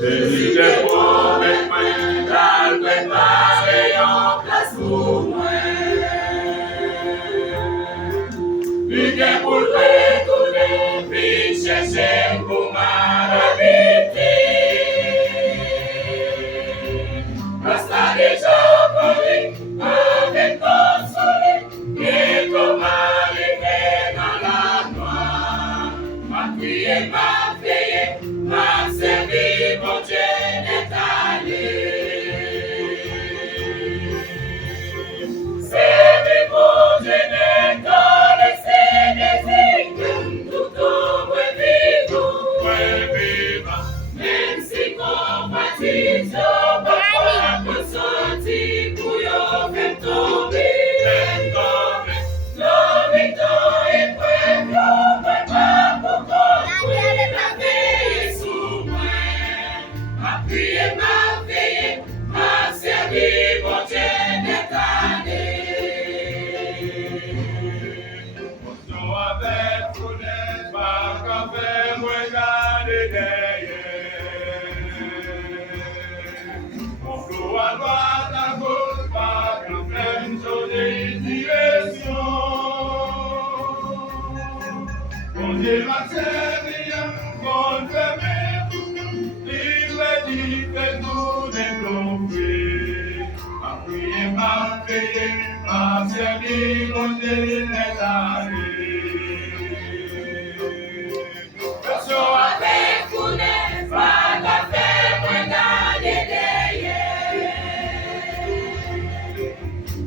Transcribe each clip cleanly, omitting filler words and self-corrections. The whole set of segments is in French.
Deside pou men mwen dal prepare yon plas pou mwen. Li gen pou l'retounen, vin chèche pou m'habite. Basta deja parlé avec consolé, et comme arrivé dans la gloire. Ma prière, ma veillée, ma servi, mon Dieu n'est allé. Servi, mon Dieu n'est allé, c'est des tout au vivant, même si compatition, parfois peut sentir pour yon même tomber. L'homme temps est prêt, yon prépare pour construire la veille sous moi. Ma prière, ma veille, ma servi, mon Dieu n'est allé. Mon avec vous n'êtes pas qu'à faire moi garder derrière. Mon flot à droite, à gauche, pas qu'à faire une chose de direction. Mon Dieu m'a servi, mon fermé, il fait tout développer. Ma prière, ma veillée, ma servi, mon Dieu n'est allé. Version avec vous n'est pas qu'à faire moins garder derrière.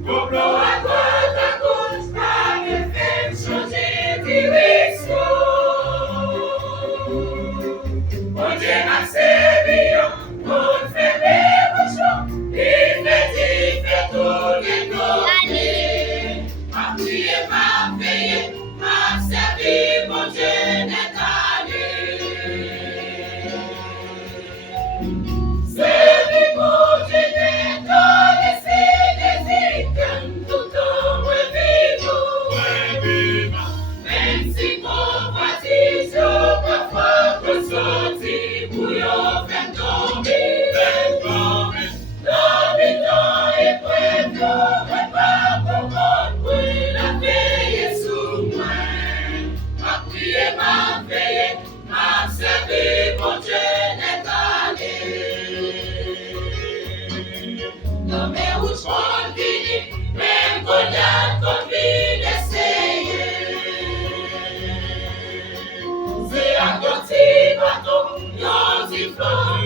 Complot à droite, à gauche, pas de faire changer direction. Mon Dieu m'a servi, mon fermé bouchon, il fait tout développer. Ma prière, ma veillée, ma servi, mon Dieu n'est allé. Servi, mon Dieu n'est allé, c'est des icônes tout au vivant. Même si compatition, parfois peut sortir pour yon faire tomber. L'habitant est prêt, yon prépare pour construire la veille sous moi. Ma prière, ma veillée, ma servi, mon Dieu n'est allé. Dans mes rouges qu'on finit, même Goliath qu'on vit d'essayer. C'est à côté bateau, yon dit flanc,